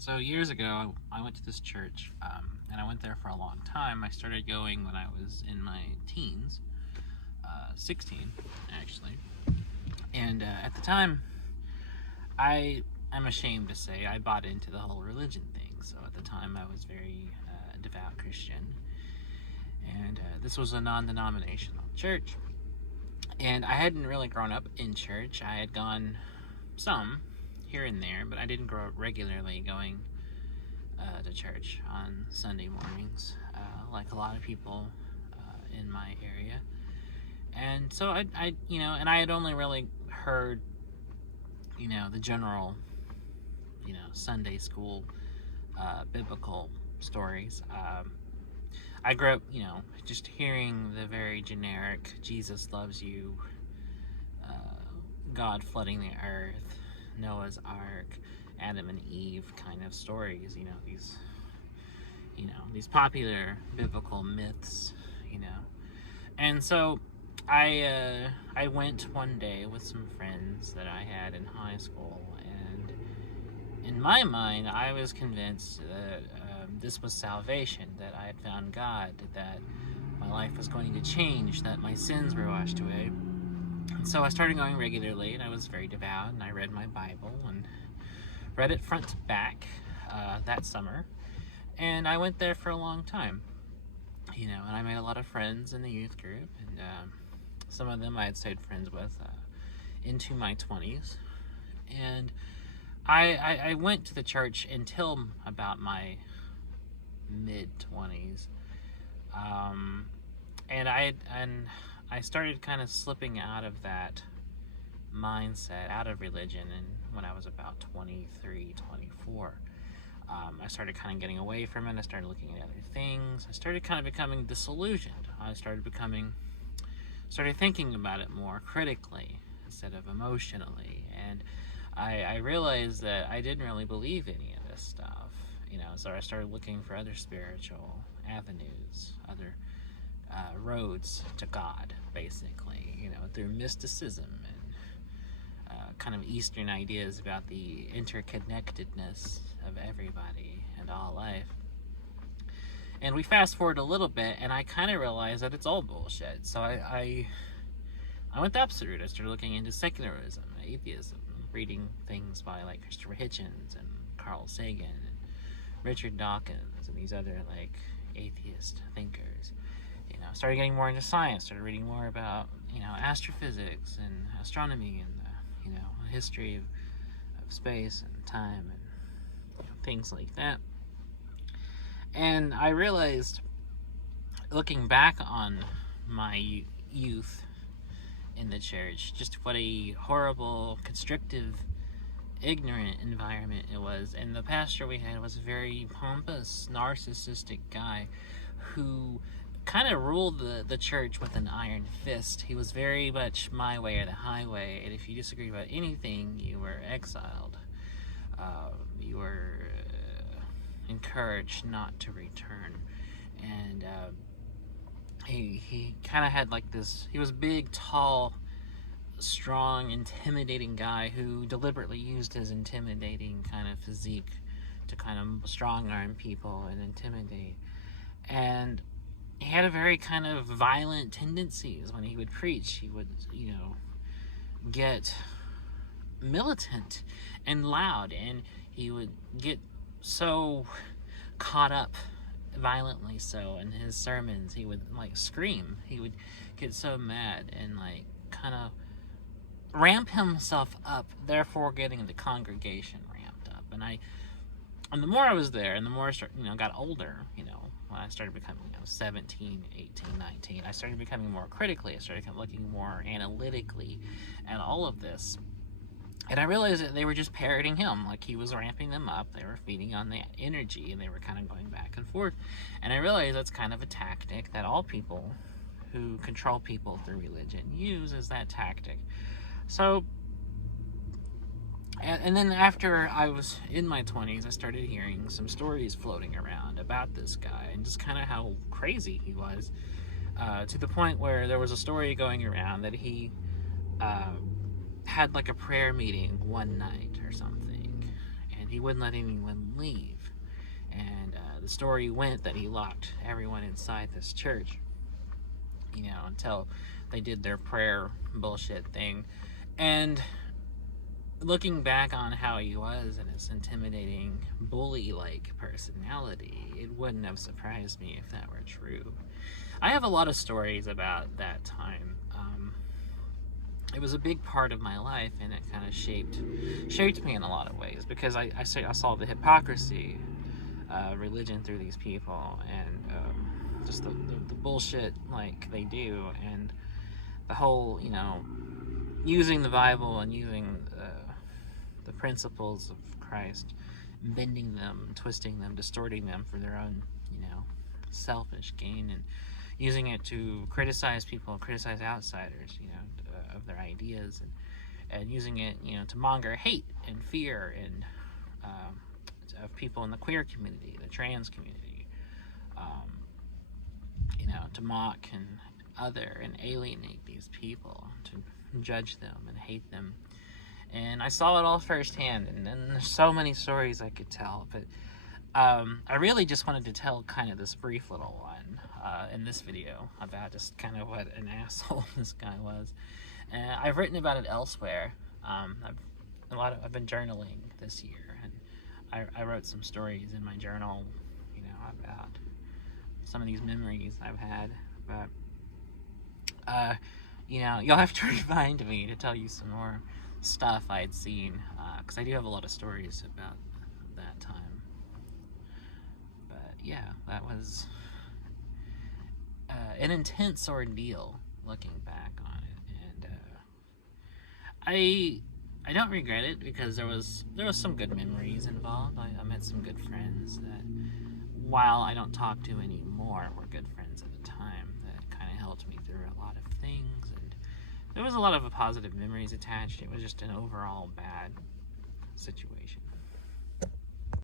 So years ago, I went to this church, and I went there for a long time. I started going when I was in my teens, 16 actually. And at the time, I'm ashamed to say I bought into the whole religion thing. So at the time, I was very devout Christian, and this was a non-denominational church. And I hadn't really grown up in church. I had gone some here and there, but I didn't grow up regularly going to church on Sunday mornings, like a lot of people in my area. And so and I had only really heard, the general, Sunday school biblical stories. I grew up, just hearing the very generic Jesus loves you, God flooding the earth, Noah's Ark, Adam and Eve kind of stories, these popular biblical myths, And so I went one day with some friends that I had in high school, and in my mind, I was convinced that this was salvation, that I had found God, that my life was going to change, that my sins were washed away. And so I started going regularly, and I was very devout, and I read my Bible and read it front to back that summer. And I went there for a long time, and I made a lot of friends in the youth group, and some of them I had stayed friends with into my 20s. And I went to the church until about my mid-20s. And I started kind of slipping out of that mindset, out of religion, and when I was about 23, 24. I started kind of getting away from it. I started looking at other things. I started kind of becoming disillusioned. I started thinking about it more critically instead of emotionally. And I realized that I didn't really believe any of this stuff, so I started looking for other spiritual avenues, other roads to God, basically, through mysticism and kind of Eastern ideas about the interconnectedness of everybody and all life. And we fast forward a little bit, and I kind of realized that it's all bullshit. So I went the opposite route. I started looking into secularism, atheism, reading things by like Christopher Hitchens and Carl Sagan and Richard Dawkins and these other like atheist thinkers. Started getting more into science. Started reading more about astrophysics and astronomy and the history of space and time and things like that. And I realized, looking back on my youth in the church, just what a horrible, constrictive, ignorant environment it was. And the pastor we had was a very pompous, narcissistic guy who kind of ruled the church with an iron fist. He was very much my way or the highway, and if you disagreed about anything, you were exiled. You were encouraged not to return. And he kind of had like this, he was big, tall, strong, intimidating guy who deliberately used his intimidating kind of physique to kind of strong arm people and intimidate. And he had a very kind of violent tendencies when he would preach. He would, get militant and loud, and he would get so caught up, violently so, in his sermons. He would like scream. He would get so mad and like kind of ramp himself up, therefore getting the congregation ramped up. And the more I was there, and the more I got older, when I started becoming 17, 18, 19, I started becoming more critically. I started looking more analytically at all of this. And I realized that they were just parroting him. Like, he was ramping them up. They were feeding on that energy, and they were kind of going back and forth. And I realized that's kind of a tactic that all people who control people through religion use, as that tactic. So, and then after I was in my 20s, I started hearing some stories floating around about this guy and just kind of how crazy he was, to the point where there was a story going around that he had like a prayer meeting one night or something, and and he wouldn't let anyone leave. And the story went that he locked everyone inside this church, until they did their prayer bullshit thing. And looking back on how he was and his intimidating bully-like personality, it wouldn't have surprised me if that were true. I have a lot of stories about that time. It was a big part of my life, and it kind of shaped me in a lot of ways, because I saw the hypocrisy of religion through these people, and just the bullshit like they do, and the whole, using the Bible and using the principles of Christ, bending them, twisting them, distorting them for their own, selfish gain, and using it to criticize people, criticize outsiders, of their ideas, and using it, to monger hate and fear and of people in the queer community, the trans community, to mock and alienate these people, to judge them and hate them. And I saw it all firsthand, and then there's so many stories I could tell, but I really just wanted to tell kind of this brief little one in this video about just kind of what an asshole this guy was. And I've written about it elsewhere. I've been journaling this year, and I wrote some stories in my journal, about some of these memories I've had. But you'll have to remind me to tell you some more stuff I had seen, because I do have a lot of stories about that time. But yeah, that was an intense ordeal looking back on it, and I don't regret it, because there was some good memories involved. I met some good friends that, while I don't talk to anymore, were good friends at the time that kind of helped me through a lot of things, and there was a lot of positive memories attached. It was just an overall bad situation.